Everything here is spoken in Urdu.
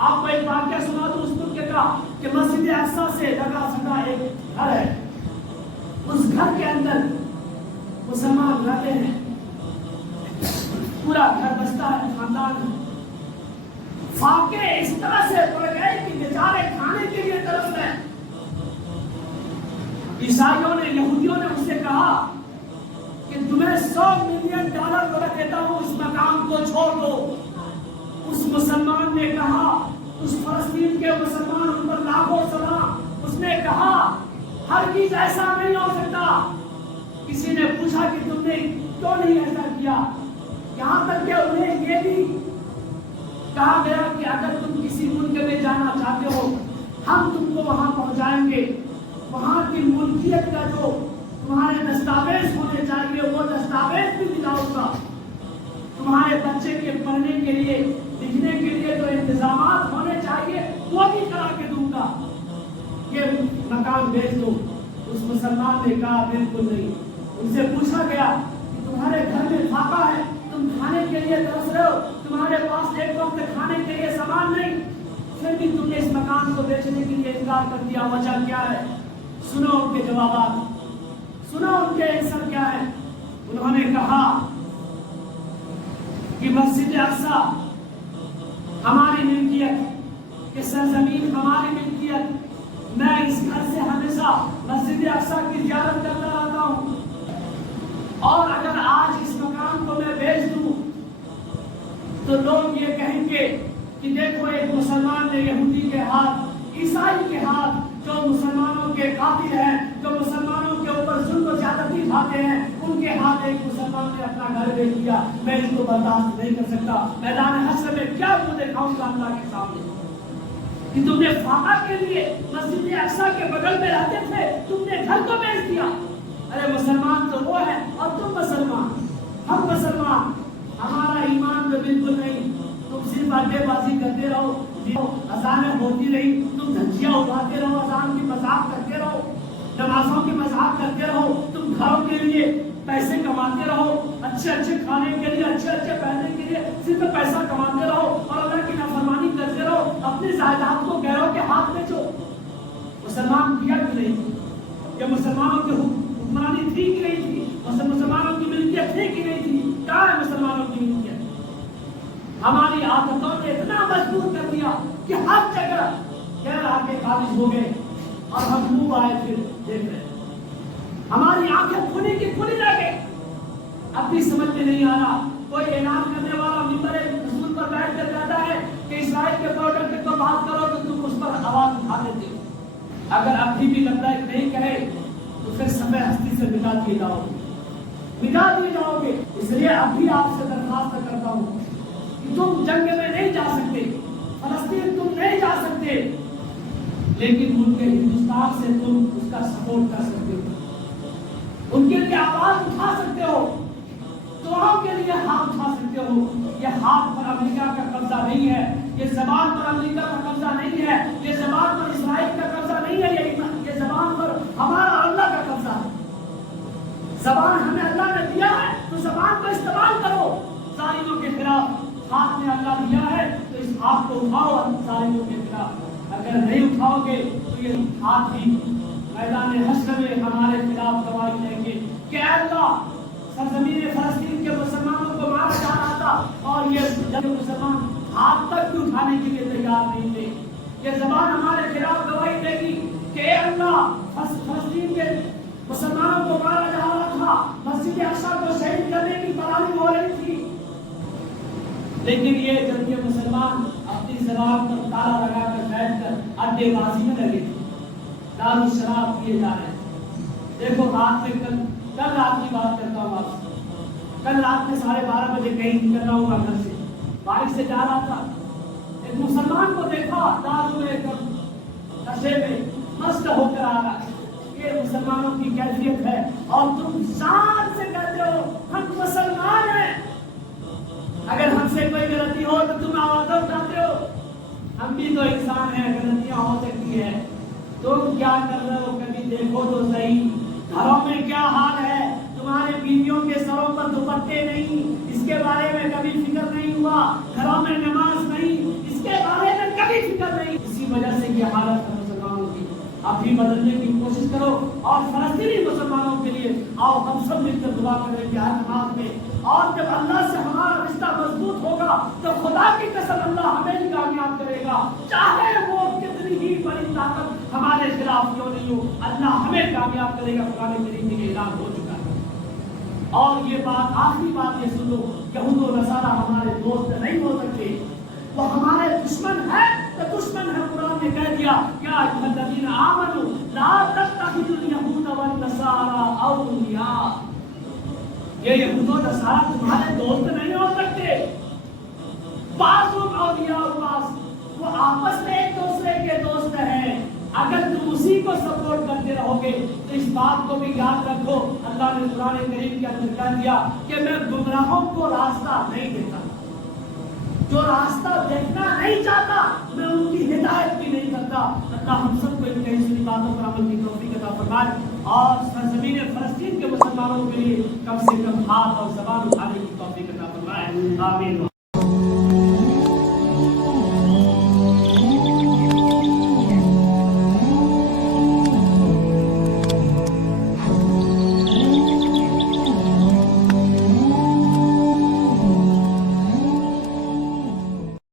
آپ کو ایک واقعہ سنا دوں اس ملک کا کہ مسجد اقصی سے لگا سٹا ایک گھر ہے، اس گھر کے اندر مسلمان رہتے ہیں، پورا گھر بستا ہے، خاندان ہے۔ فاقے اس طرح سے پڑ گئے کہ بیچارے کھانے کے لیے ترس رہے ہیں۔ عیسائیوں نے، یہودیوں نے اس سے کہا کہ تمہیں $100 ملین میں دیتا ہوں، اس مقام کو چھوڑ دو۔ اس مسلمان نے کہا، اس فلسطین کے مسلمان، ان پر لاکھوں سلام، اس نے کہا ہرگز ایسا نہیں ہو سکتا۔ کسی نے پوچھا کہ تم نے کیوں نہیں ایسا کیا؟ یہاں تک کہ انہیں یہ بھی کہا گیا کہ اگر تم کسی ملک میں جانا چاہتے ہو ہم تم کو وہاں پہنچائیں گے، وہاں کی ملکیت کا جو تمہارے دستاویز ہونے چاہیے وہ دستاویز بھی دلاؤں گا، تمہارے بچے کے پڑھنے کے لیے لکھنے کے لیے جو انتظامات ہونے چاہیے وہ بھی کرا کے دوں گا، یہ مکان بھیج دو۔ اس مسلمان نے کہا بالکل نہیں۔ ان سے پوچھا گیا کہ تمہارے گھر میں فاقہ ہے، تم کھانے کے لیے ترس رہے ہو، تمہارے پاس ایک وقت کھانے کے لیے سامان نہیں، پھر بھی تم نے اس مکان کو بیچنے کے لیے انکار کر دیا، وجہ کیا ہے؟ سنو ان کے جوابات، سنو ان کے آنسر کیا ہے۔ انہوں نے کہا کہ مسجد اقصی ہماری ملکیت، کہ سرزمین ہماری ملکیت، میں اس گھر سے ہمیشہ مسجد اقصی کی زیارت کرتا رہتا ہوں، اور اگر آج اس مکان کو میں بیچ دوں تو لوگ یہ کہیں گے کہ دیکھو ایک مسلمان نے یہودی کے ہاتھ، عیسائی کے ہاتھ، جو مسلمانوں کے قاتل ہیں، جو مسلمانوں کے اوپر ظلم و زیادتی ڈھاتے ہیں، ان کے ہاتھ ایک مسلمان نے اپنا گھر بیچ دیا، میں اس کو برداشت نہیں کر سکتا۔ میدان حشر میں کیا منہ دکھاؤں گا اللہ کے سامنے کہ تم نے فاقہ کے لیے مسجد اقصی کے بغل میں رہتے تھے، تم نے گھر کو بیچ دیا۔ ارے مسلمان تو وہ ہے اور تم مسلمان، ہم مسلمان، ہمارا ایمان تو بالکل نہیں۔ تم صرف اڈے بازی کرتے رہو، اذانیں ہوتی رہی، تم دھجیاں اڑاتے رہو، اذان کی مذاق کرتے رہو، نمازوں کی مذاق کرتے رہو، تم گھروں کے لیے پیسے کماتے رہو، اچھے اچھے کھانے کے لیے، اچھے اچھے پہننے کے لیے صرف پیسہ کماتے رہو اور اللہ کی نافرمانی کرتے رہو، اپنی جائیداد کو غیروں کے ہاتھ بیچو۔ مسلمان کیا کہ نہیں؟ یہ مسلمانوں کی حکمرانی تھی کہ نہیں تھی؟ مسلمانوں کی ملکیت تھی کہ نہیں تھی؟ کہاں ہے مسلمانوں کی ملکیت؟ ہماری عادتوں نے اتنا مجبور کر دیا کہ ہر جگہ غیر آ کے قابض ہو گئے اور ہم منہ آئے پھر دیکھ رہے ہیں۔ ہماری آنکھیں کھلی کی کھلی رہ گئی، اب بھی سمجھ میں نہیں آ رہا۔ کوئی اعلان کرنے والا ممبر رسول پر بیٹھ کر کہتا ہے کہ اسرائیل کے بارڈر پہ تو بات کرو تو تم اس پر آواز اٹھا دیتے ہو۔ اگر ابھی بھی لگتا ہے کہ نہیں کہے تو پھر سمے ہستی سے مٹا دیے جاؤ گے۔ اس لیے اب بھی آپ سے درخواست کرتا ہوں کہ تم جنگ میں نہیں جا سکتے، فلسطین تم نہیں جا سکتے، لیکن ملک ہندوستان سے تم اس کا سپورٹ کر سکتے ہو، ان کے لیے آواز اٹھا سکتے ہو، دعاؤں کے لیے ہاتھ اٹھا سکتے ہو۔ یہ ہاتھ پر امریکہ کا قبضہ نہیں ہے، یہ زبان پر امریکہ کا قبضہ نہیں ہے، یہ زبان پر اسرائیل کا قبضہ نہیں ہے، یہ زبان پر ہمارا اللہ کا قبضہ ہے۔ زبان ہمیں اللہ نے دیا ہے تو زبان کو استعمال کرو، ظالموں کے خلاف ہاتھ میں اللہ دیا ہے تو اس ہاتھ کو اٹھاؤ ظالموں کے خلاف۔ اگر نہیں اٹھاؤ گے تو یہ ہاتھ ہی میدان حشر میں ہمارے خلاف گواہی دیں گے کہ اے اللہ، سرزمین فلسطین کے مسلمانوں کو مارا جا رہا تھا اور یہ مسلمان ہاتھ تک بھی اٹھانے کے لیے تیار نہیں تھے۔ یہ زبان ہمارے خلاف گواہی دے گی کہ اے اللہ، فلسطین کے مسلمانوں کو مارا جا رہا تھا، مسجد اقصی کو شہید کرنے کی پلاننگ ہو رہی تھی، لیکن یہ جب یہ مسلمان اپنی زبان پر تالا لگا کر بیٹھ کر اڈے بازی میں لگے تھے، دارو شراب کیے جا رہے ہیں۔ دیکھو رات میں کل رات کی بات کرتا ہوں آپ سے، کل رات میں 12:30 بجے کہیں نکل رہا ہوں گھر سے، بائک سے جا رہا تھا، ایک مسلمان کو دیکھا دارو میں نشے میں مست ہو کر آ رہا ہے۔ یہ مسلمانوں کی کیفیت ہے اور تم شان سے کہتے ہو ہم مسلمان ہیں۔ اگر ہم سے کوئی غلطی ہو تو تم آواز اٹھاتے ہو، ہم بھی تو انسان ہیں، غلطیاں ہو سکتی ہے۔ تم کیا کر رہے ہو کبھی دیکھو تو صحیح، گھروں میں کیا حال ہے، تمہارے بیویوں کے سروں پر دوپٹے نہیں، اس کے بارے میں کبھی فکر نہیں ہوا، گھروں میں نماز نہیں، اس کے بارے میں کبھی کی فکر نہیں. اسی وجہ سے یہ حالت ہے مسلمانوں کی. اب بھی بدلنے کی کوشش کرو اور فلسطینی مسلمانوں کے لیے آؤ ہم سب مل کر دعا کریں گے ہر نماز میں. اور جب اللہ سے ہمارا رشتہ مضبوط ہوگا تو خدا کی قسم اللہ ہمیں بھی کامیاب کرے گا. چاہے وہ کتنی ہی بڑی طاقت ہمارے خلاف کیوں نہیں ہو, اللہ ہمیں کامیاب کرے گا. قرآن کریم میں یہ اعلان ہو چکا ہے. اور یہ بات آخری بات یہ سن لو, یہود و نصارہ ہمارے دوست نہیں ہو سکتے, وہ ہمارے دشمن ہے تو دشمن ہے. قرآن نے کہہ دیا کیا الذین آمنوا لا تتخذوا اليهود والنصارى اولیاء. یہ یہود و نصارہ تمہارے دوست نہیں ہو سکتے. بعضهم اولیاء بعض, وہ آپس میں ایک دوسرے کے دوست ہیں. اگر تم اسی کو سپورٹ کرتے رہو گے تو اس بات کو بھی یاد رکھو اللہ نے قرآن کریم کے اندر کہہ دیا کہ میں گمراہوں کو راستہ نہیں دیتا. جو راستہ دیکھنا نہیں چاہتا میں ان کی ہدایت بھی نہیں کرتا. اللہ ہم سب کو ان کئی ساری باتوں پر عمل کی توفیق عطا فرمائے اور سرزمین فلسطین کے مسلمانوں کے لیے کم سے کم ہاتھ اور زبان اٹھانے کی توفیق عطا فرمائے. آمین.